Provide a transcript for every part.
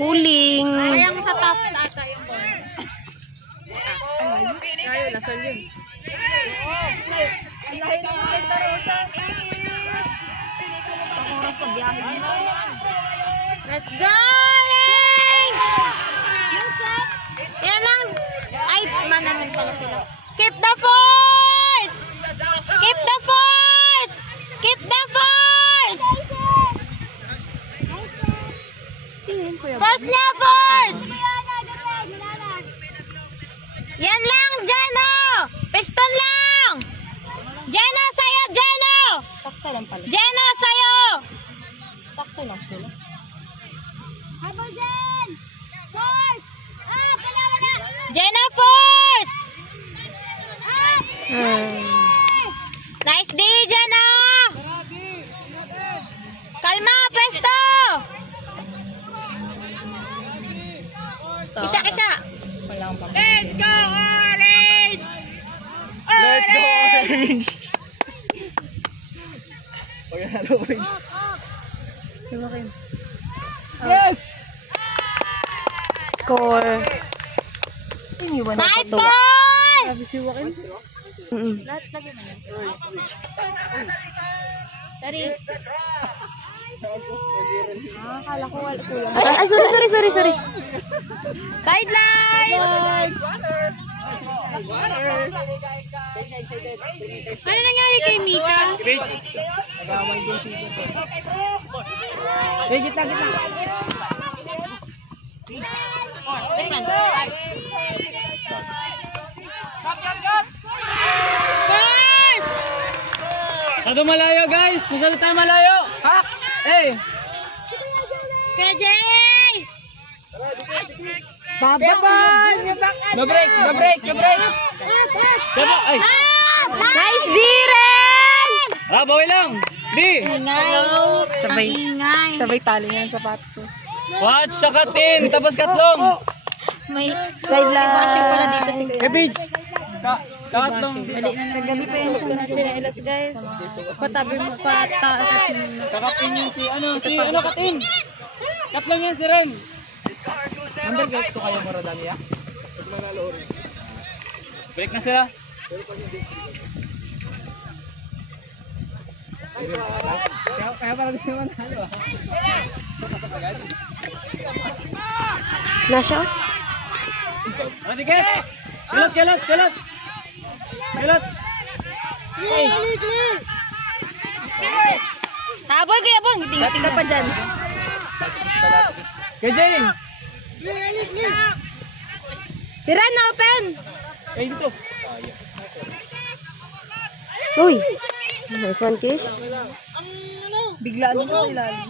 Puling. Kaya sa taas ata yung ball. Ayaw, lasal yun. Let's go! Yan lang. Ay, manamin pala sila. Keep the force! Keep the force! Keep the force! Force niya, force! Yan lang, Jano! Piston lang! Jano, sa'yo, Jano! Sakto lang pala. Jano, sa'yo! Sakto lang sila. Habol dyan! Force! Ah, kailangan na! Jano, force! Ah. Nice D, Jano! Kalma, pesto! Stop. Kisha! Wala akong papel. Let's go, Orange! Let's go, Orange! Okay, hello, Orange. Yes! Score. Iniwan na Nice ito. goal! Sabi si Wakin. Lahat lagi na yan. Sorry. Akala ko wala kulang. Ay, sorry. Sideline! Ano nangyari kay Mika? Hey, gitna. First! Masyado malayo, guys! Masyado tayo malayo! Hak! Hey! Kuya Jay! Baba! No break! Diba? Ay! Nice D, Ren! Bawi lang! Di! Sabay. Ingay. Sabay tali niya ng sapatos. Oh. Watch sa katin! Tapos katlong! May Sideline. bashing pala dito si Kuya. Hey, Pidge! Katlong! Kagabi pa yan siya. Pinaelas guys. Patabi mo pa. Kakapin yun si katin! Katlong yan si Ren! Number guys, ito kayo Maradania? Break na sila! Kaya parang di naman halo. Nasya? Dikit! Kilot! Habol Kuya Bong. Tingnan pa dyan. KJ! Si Ren open. Ay, dito! Uy! Nice one, Kish. Biglaan nito sa ilalim.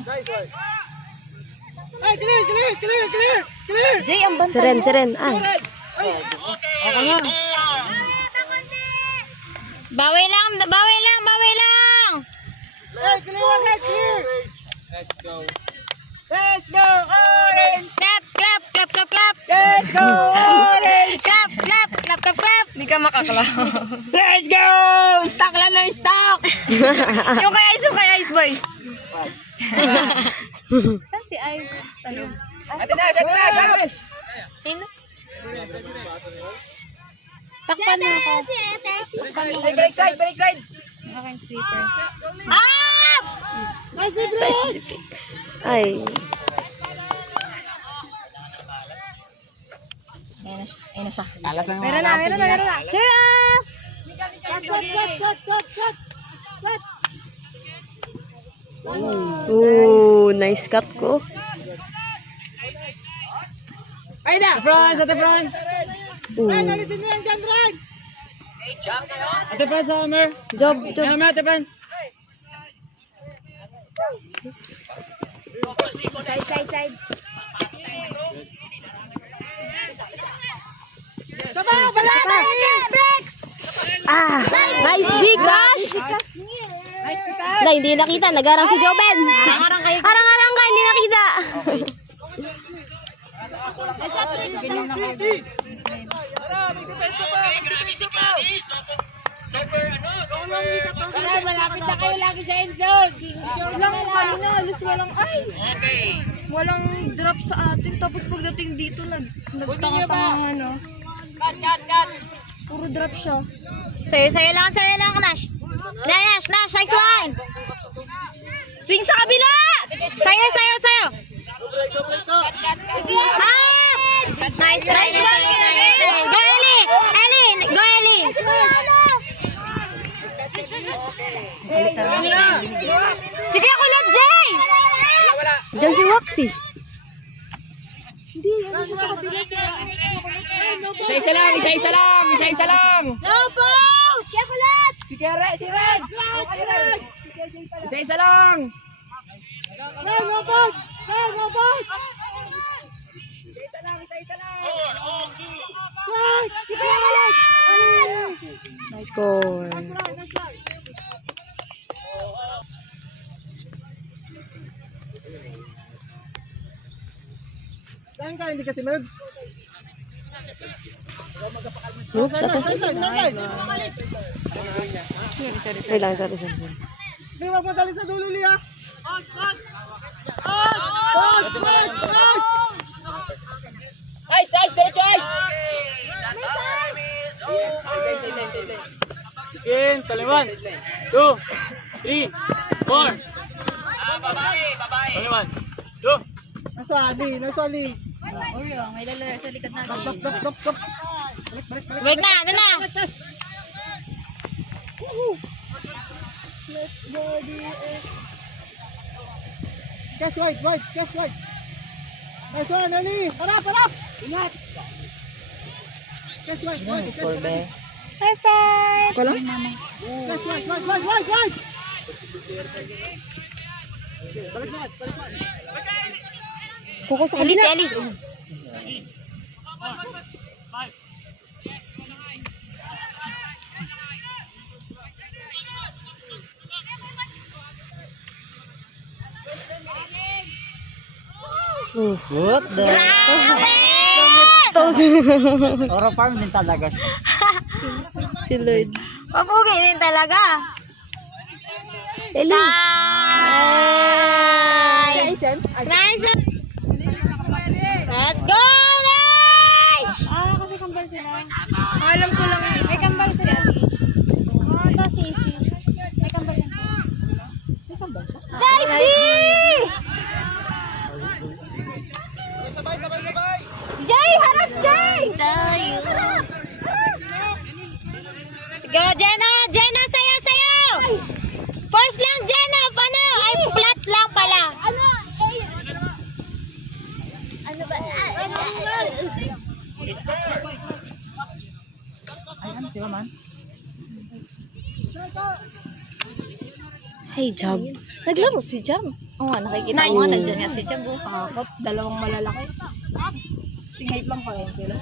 Jay, ang banta. Si Ren. Ay. Ako nga! Bawi lang. Let's go, Orange! Clap. Let's go, Orange! Clap. Hindi ka makakala. Let's go! Stock lang ng stock! Yung kay Ice Boy. Saan si Ice? Saan? Ate na! Takpan na ako. Break side! Aking slippers. Up! Nice tricks. Ay. Ayun na siya. Alat na Meron na. Sure! Ooh, nice cut ko. Ay na! Ate France! Ooh. Ate France, Hammer! Job. Hammer, Ate France! Side. Ah, nice D, Cash! Nay, hindi nakita. Nagarang si Joben. Harang-harang ka, hindi nakita. Ganyan na kayo. Malapit na kayo lagi sa endzone. Walang kanina halos walang ay. Walang Nag-drop sa atin, tapos pagdating dito, nagtanga-tanga ano. Puro drop siya. Sayo lang, Nash. Nash, nice one. Swing sa kabila! Sayo. Nice try. Go, Ellie. Go, Ellie. Sige ako lang, Jay! Diyan si Waxy. Isa-isa lang. No boat. Si Red. Isa-isa lang. Score. Saan ka? Hindi kasi mag. Oops, atas. Wait lang, sorry. Hindi magpadali sa dulo niya. Ice, diretso ice! Skins, taliman. 2, 3, 4. Taliman. 2. Nasali. May lalaro sa likod natin. Stop. Break na, ano na? Cash white. Nice one, Ali. Harap. Ingat. Cash white. High five. Ko lang? Cash white. Balik. Kuko sa Ellie, kabila. si Ellie. What the? Oro farm din talaga. Si Lloyd. Mapugi din talaga. Eli. Nice. Let's go, Rage! Kasi kambal sila. Alam ko lang. May kambal sila. Ito si Isi. May kambal yan. Nice D! Jay! Harap, Jay! Sige, Jenna, sayo! First lang, Jenna! Ay, flat lang pala. Ano ba? Hey, Jab. Naglaro si Jab. Oo nga, nakikita ko. Nandiyan nga si Jabo. Kakot. Dalawang malalaki. Singay lang pala yun sila.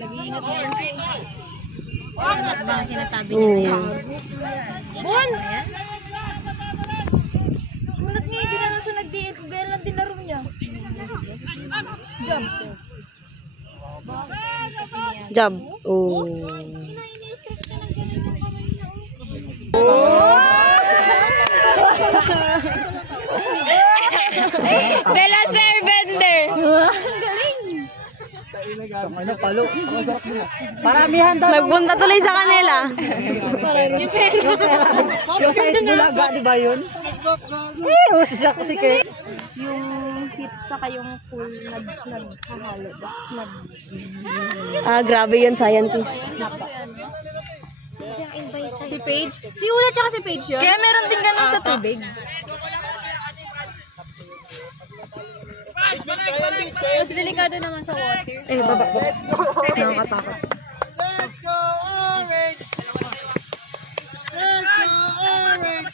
Nag-iingat mo yan siya. Ano ba ang sinasabi niya? Bon! Mulat nga, hindi na lang siya nag-diit. Gaya lang din laro niya. Jump. Jab. Oh. Ini-stretch siya ng ganyan ng kanina. Bella Servender. Ano palo? Ang sarap nila. Paramihan daw. Nagpunta tuloy sa kanila. Yung sa Bulaga, di ba yun? Siya kasi kay. Yung hit tsaka yung pool naghahalo. Grabe yun, scientist. Si Paige? Si Una tsaka si Paige yun? Kaya meron din ganun sa tubig. Mas delikado naman sa water. Baba. Nakakatakot. Let's go orange! Let's go orange!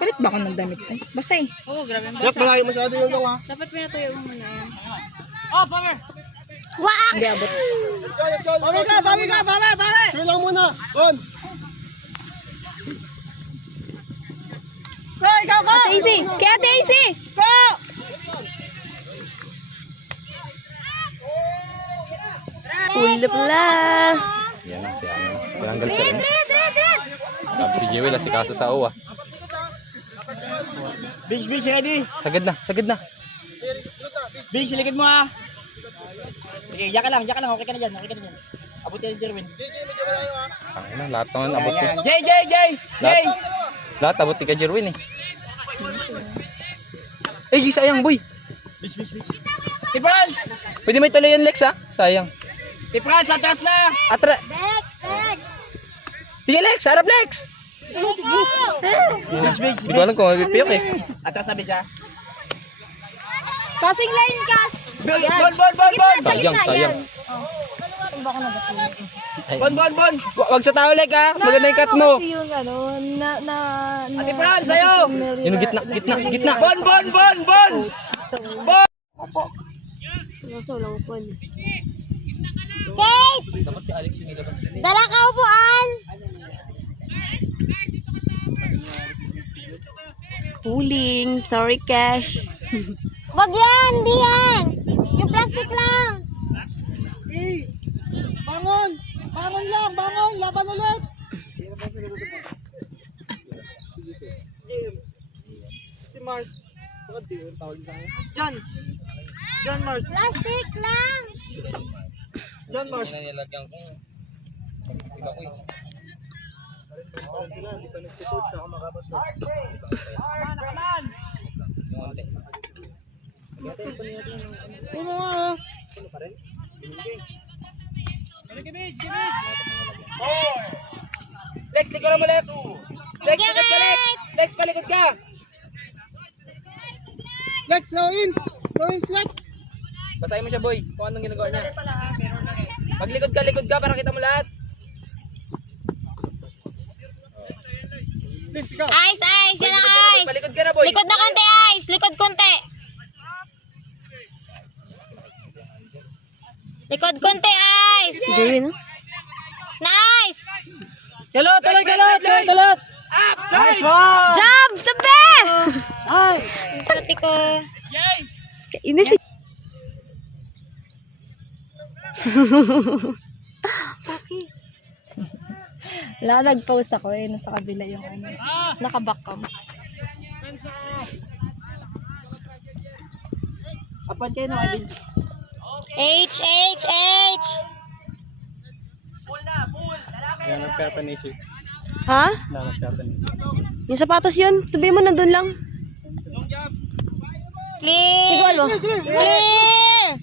Palit ba ako ng damit ko? Basa eh. Oo, grabe. Yak, malaki masyado yung gawa. Dapat pinatuyo mo muna yan. Oh, Bummer! Hindi abot. Let's go! Bummer ka! Sure lang muna! On! Go! Ikaw ka! Ate Easy! Kaya Ate Easy! Go! Ulap lang. Yan lang si ano. Tinanggal si Ren. Grabe si Jewel, si kaso sa uwa. Bench, ready? Sagad na, sagad na. Bench, likod mo ha. Sige, diyan ka lang. Okay ka na dyan. Abot yan, Jerwin. Tangina, lahat naman abot ko. Jay! Lahat abot ni ka Jerwin eh. Eh, sayang boy. Bench. T-France! Pwede may tuloy yan Lex ha? Sayang. T-France, atras na! Sige Lex, harap Lex. Bench. Hindi ko alam kung mabipiyok eh. Atras na, Bench ha. Passing line, Cash. Ball! Sayang. Bon! Wag sa tao Lex ha. Maganda yung cut mo. Kasi yung Ate Fran, sa'yo! Yung gitna. Bon! Kate! Dapat si Alex yung ilabas din. Dala ka upuan! Huling. Sorry, Cash. Wag yan! Di yan! Yung plastic lang! Bangon! Laban ulit! Si Mars. Bakit yung tawag sa kanya? John Mars. Plastic lang! John Mars. Nilagyan ko. Iba ko eh. Hindi pa nag-coach ako makabat na. Puno nga Lex, likuran mo Lex. Lex, likod ka Lex. Lex, palikod ka. Lex, no ins, Lex. Basahin mo siya boy, kung anong ginagawa niya. Maglikod ka para kita mo lahat. Vince, ikaw. Ice! Yan ang ice! Palikod ka na boy. Likod na konti, ice! Likod konti! Likod konti, ice! Jerwin, no? Nice! Galot! Nice one! Jump! Sabi! Pati ko. Ini si... Wala, nag-pause ako eh. Nasa kabila yung ano. Nakaback cam. Apat kayo no, Adin. H! Yan ang peta ni si. Ha? Yung sapatos yun, tubi mo nandun lang. Clear! Sigol mo. Clear!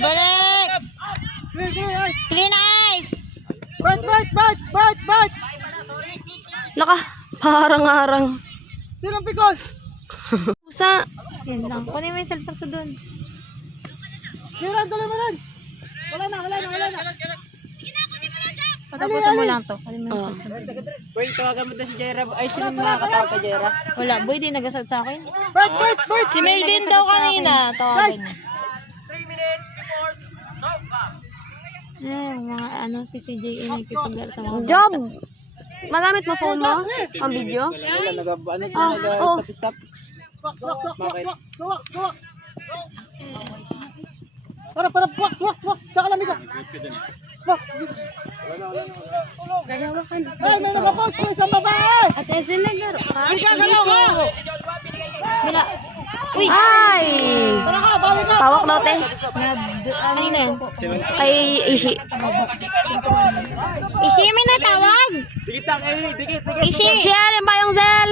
Balik! Clear na ice! Bite! Laka, parang-arang. Sinong pikos? Pusa. Yan lang. Kunin mo yung cellphone ko dun. Kiran, tuloy mo lang. Wala na. Patapusan mo lang to. Kunin mo yung Oh. cellphone. Boy, tawagan mo na si Jera. Ay, sino nakakatawag ka, Jera? Wala, boy, di nagasad sa akin. Bite! Si Melvin daw kanina. Tawagan niya. 3 minutes before stop. Mga ano, si CJ nakikipag sa mga Job! Magamit mo phone mo? Ang video? Wala, Oh. stop. Bakit? Para, wax. Tsaka lamig ka. Ay, may nag-approach ko isang babae! At Ezel naglaro. Hindi ka galaw ka! Wala. Ay! Tara ka, balik ka! Pawak daw, te. Kanina yan. Kay Ishi. Ishi, may natawag! Dikit lang, dikit. Ishi! Zel, yung bayong Zel!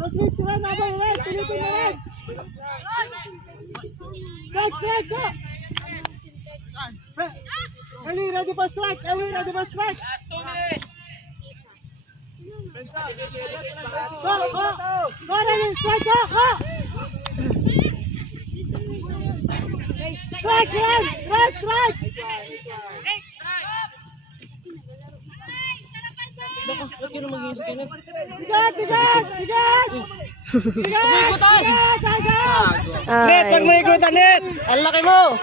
No switch, Ren, abay, Ren, pilitin mo, Ren! Strike, go! Eli, ready for strike! Last 2 minutes! Go, Eli, strike, go! Strike, Ren! Strike! Bigat! Net, wag mo ikutan, Net! Ang laki mo!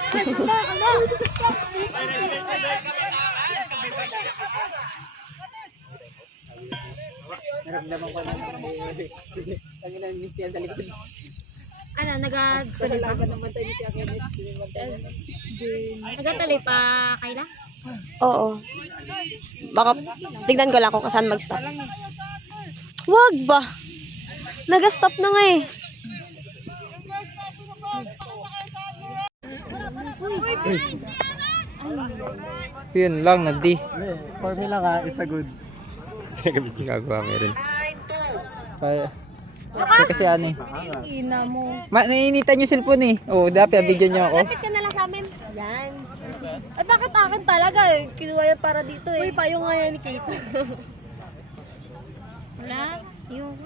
Ano, nagatuloy pa? Nagatuloy pa, Kayla? Oo. Baka, tignan ko lang kung saan mag-stop. Wag ba? Nag-stop na nga eh. Yun lang, nagdi. Formula ka, it's a good. Gagawa meron. Kaya, kasi ano eh. Ina mo. Nainitan yung cellphone eh. Oo, dapat video niyo ako. Lapit ka na lang sa amin. Yan. Ay, bakit akin talaga eh? Kinuha yan para dito eh. Uy, payo nga yan ni Kate. Wala. Yung...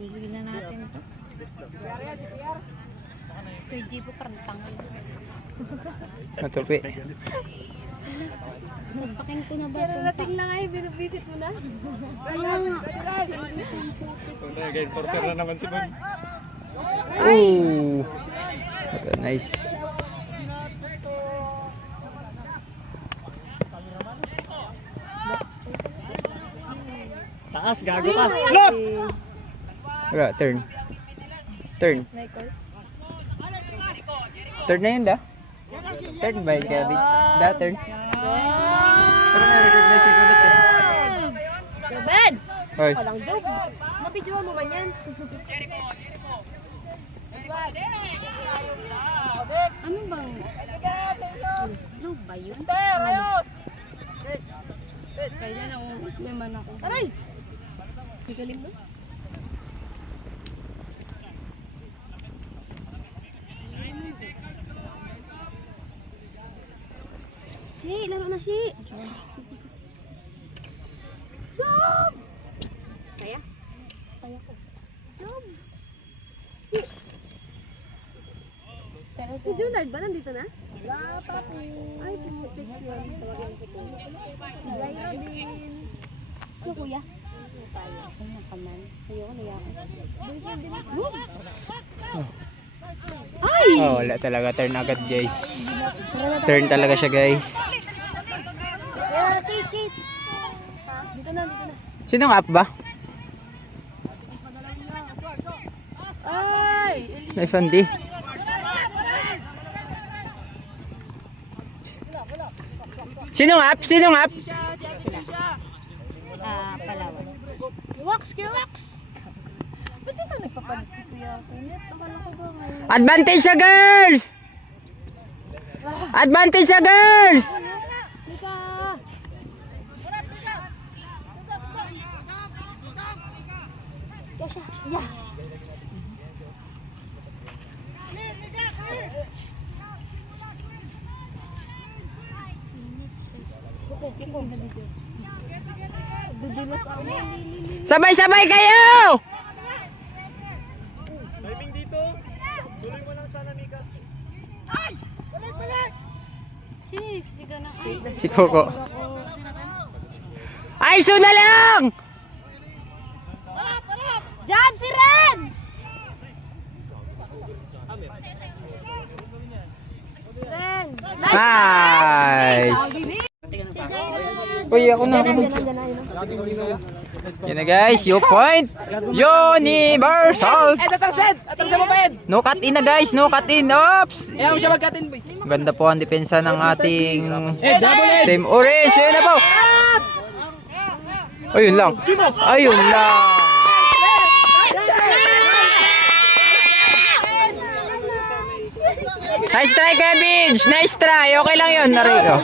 Higilin na natin ito. Kuya Jibo, parang tanggal. Matupi. Sampakin ko na ba ito? Dating lang ay, binibisit mo na. Enforcer na naman si Boy. Ooh. Ito, nice. Taas, gago ka. Look! Wala, turn. Turn. Turn na yun da. Turn ba yun, Kevin? Da, turn. Pero na-recognize ko ulit eh. Ruben! Hoy. Walang joke. Mabidyoan mo man yan. Ano bang... Blue ba yun? Kaya lang naman ako. Aray! Galing ba? Shi, laro na Shi. Saya? Saya ko. Si Junard ba nandito na? Wala pa po. Ay, putik yun. Tawagin si Kuya. Gaya din. Ano kuya? Tayo. Ano kaman? Ayoko na yan. Oh, wala talaga. Turn agad, guys. Turn talaga siya, guys. Kate, Kate. Dito na, dito na. Sinong app ba? Ay! May Fandi. Sinong app? Sinong app? Palawan. Kiwax, kiwax! Ba't di ba nagpapalit si Kuya Kenneth? Akala ko ba ngayon? Advantage siya, girls! Advantage siya, girls! Mika! Kasha, yeah! Dudulas ako. Sabay-sabay kayo! Timing dito. Tuloy mo lang sana, Mika. Siga na kayo. Si Coco. Ay, so na lang! Jab si Ren! Ren! Nice! Uy, ako na. Yan na, guys. You point. Universal. Atrasan mo pa yan. No cut in na, guys. No cut in. Oops. Ayaw mo siya mag-cut-in, boy. Ganda po ang depensa ng ating Team Orange. Ayun na po. Ayun lang. Ayun lang. Nice try, Cabbage. Nice try. Okay lang yun. Narito.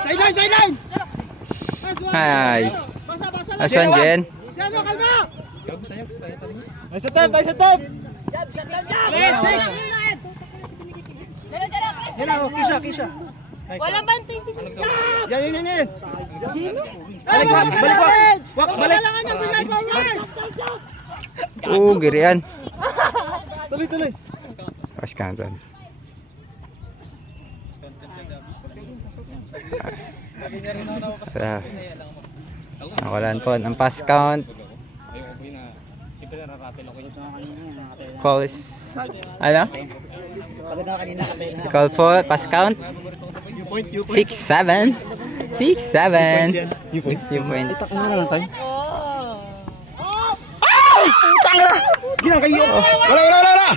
Sideline! Nice. Nice one, Jen. Nice attempt! Nice attempt! Yan ako, Kisha. Walang bantay si Yan. Balik, wax, balik. Girian. Tuloy. Pas kanton. Sa nawalan po ng pass count. Call is ano? Call for pass count. 6-7. 6-7. You point. Ginang kayo. Wala.